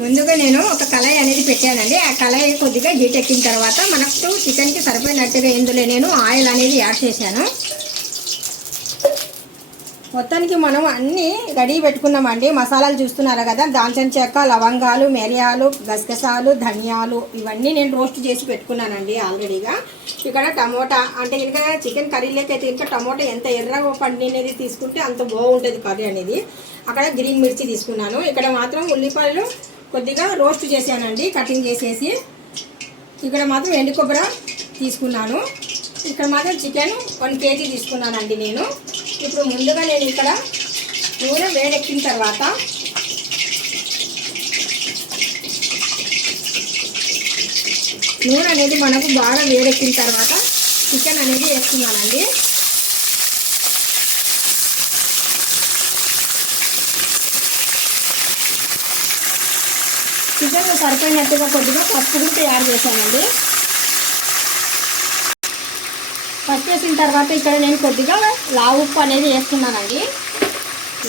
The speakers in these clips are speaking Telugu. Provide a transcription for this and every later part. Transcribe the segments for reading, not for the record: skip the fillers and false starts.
ముందుగా నేను ఒక కళాయి అనేది పెట్టానండి. ఆ కళాయి కొద్దిగా హీట్ ఎక్కిన తర్వాత మనకు చికెన్కి సరిపోయినట్టుగా ఇందులో నేను ఆయిల్ అనేది యాడ్ చేశాను. మొత్తానికి మనం అన్నీ రెడీ పెట్టుకున్నామండి. మసాలాలు చూస్తున్నారు కదా, దాల్చిన చెక్క, లవంగాలు, మిరియాలు, గసగసాలు, ధనియాలు ఇవన్నీ నేను రోస్ట్ చేసి పెట్టుకున్నానండి ఆల్రెడీగా. ఇక్కడ టమోటా అంటే ఇంకా చికెన్ కర్రీలోకి అయితే ఇంకా టమోటా ఎంత ఎర్రగా పండినది తీసుకుంటే అంత బాగుంటుంది కర్రీ అనేది. అక్కడ గ్రీన్ మిర్చి తీసుకున్నాను. ఇక్కడ మాత్రం ఉల్లిపాయలు కొద్దిగా రోస్ట్ చేశానండి, కటింగ్ చేసేసి. ఇక్కడ మాత్రం ఎండు కొబ్బరి తీసుకున్నాను. ఇక్కడ మాత్రం చికెన్ 1 kg తీసుకున్నానండి నేను. ఇప్పుడు ముందుగా నేను ఇక్కడ నూనె వేడెక్కిన తర్వాత నూనె అనేది మనకు బాగా వేడెక్కిన తర్వాత చికెన్ అనేది వేస్తున్నానండి. చికెన్ సరిపోయినట్టుగా కొద్దిగా పసుపు కూడా యాడ్ చేశానండి. పసుపు వేసిన తర్వాత ఇక్కడ నేను కొద్దిగా లావు ఉప్పు అనేది వేస్తున్నానండి.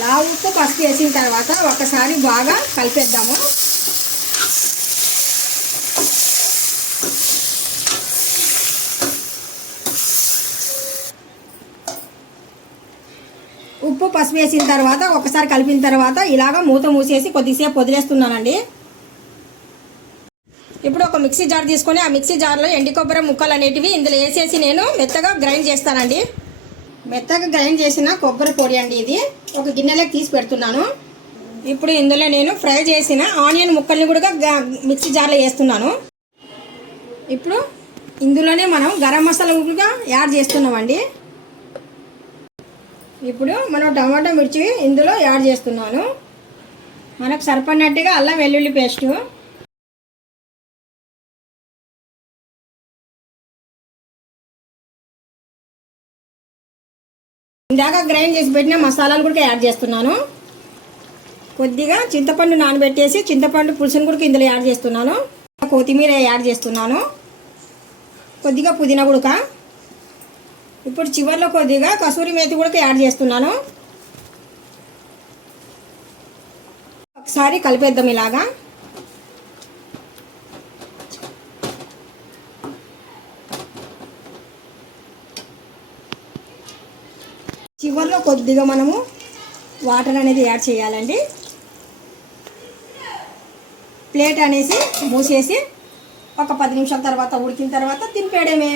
లావు ఉప్పు పసుపు వేసిన తర్వాత ఒకసారి బాగా కలిపేద్దాము. ఉప్పు పసుపు వేసిన తర్వాత ఒకసారి కలిపిన తర్వాత ఇలాగ మూత మూసేసి కొద్దిసేపు వదిలేస్తున్నానండి. ఇప్పుడు ఒక మిక్సీ జార్ తీసుకొని ఆ మిక్సీ జార్లో ఎండు కొబ్బరి ముక్కలు అనేటివి ఇందులో వేసేసి నేను మెత్తగా గ్రైండ్ చేస్తానండి. మెత్తగా గ్రైండ్ చేసిన కొబ్బరి పొడి అండి ఇది. ఒక గిన్నెలోకి తీసి పెడుతున్నాను. ఇప్పుడు ఇందులో నేను ఫ్రై చేసిన ఆనియన్ ముక్కల్ని కూడా మిక్సీ జార్లో వేస్తున్నాను. ఇప్పుడు ఇందులోనే మనం గరం మసాలా కూడా యాడ్ చేస్తున్నామండి. ఇప్పుడు మనం టమాటా మిర్చి ఇందులో యాడ్ చేస్తున్నాను. మనకు సరిపడినట్టుగా అల్లం వెల్లుల్లి పేస్టు, ఇందాక గ్రైండ్ చేసి పెట్టిన మసాలాలు కూడా యాడ్ చేస్తున్నాను. కొద్దిగా చింతపండు నానబెట్టేసి చింతపండు పులుసును కూడా ఇందులో యాడ్ చేస్తున్నాను. కొత్తిమీర యాడ్ చేస్తున్నాను. కొద్దిగా పుదీనా గుడక. ఇప్పుడు చివరిలో కొద్దిగా కసూరి మేతి కూడా యాడ్ చేస్తున్నాను. ఒకసారి కలిపేద్దాం ఇలాగా. చివరిలో కొద్దిగా మనము వాటర్ అనేది యాడ్ చేయాలండి. ప్లేట్ అనేసి మూసేసి ఒక 10 నిమిషాల తర్వాత ఉడికిన తర్వాత తినిపేయడమే.